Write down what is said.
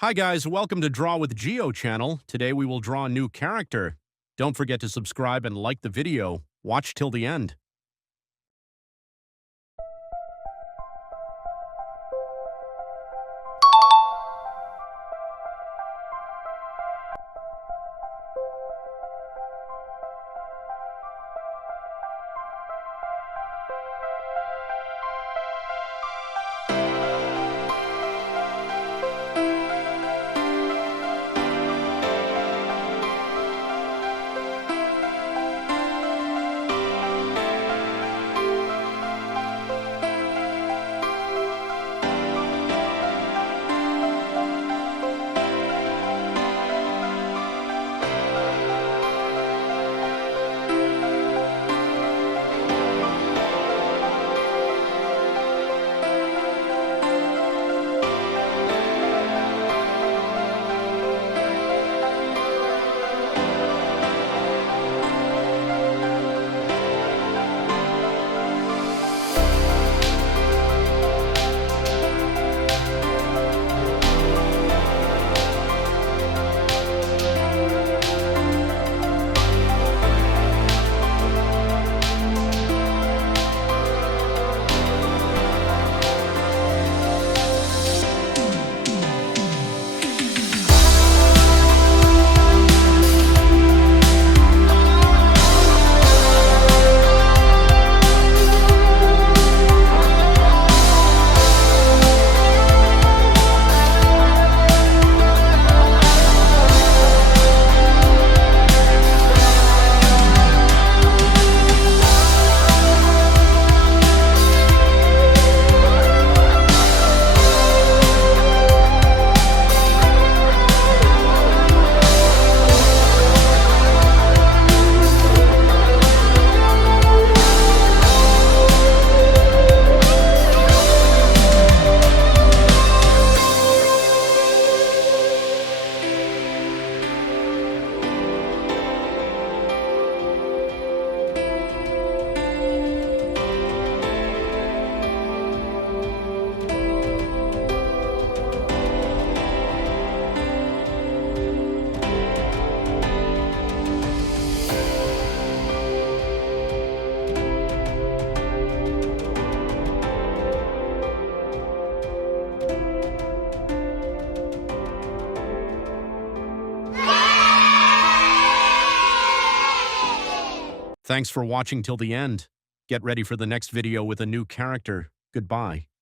Hi guys, welcome to Draw with Geo channel. Today we will draw a new character. Don't forget to subscribe and like the video. Watch till the end. Thanks for watching till the end. Get ready for the next video with a new character. Goodbye.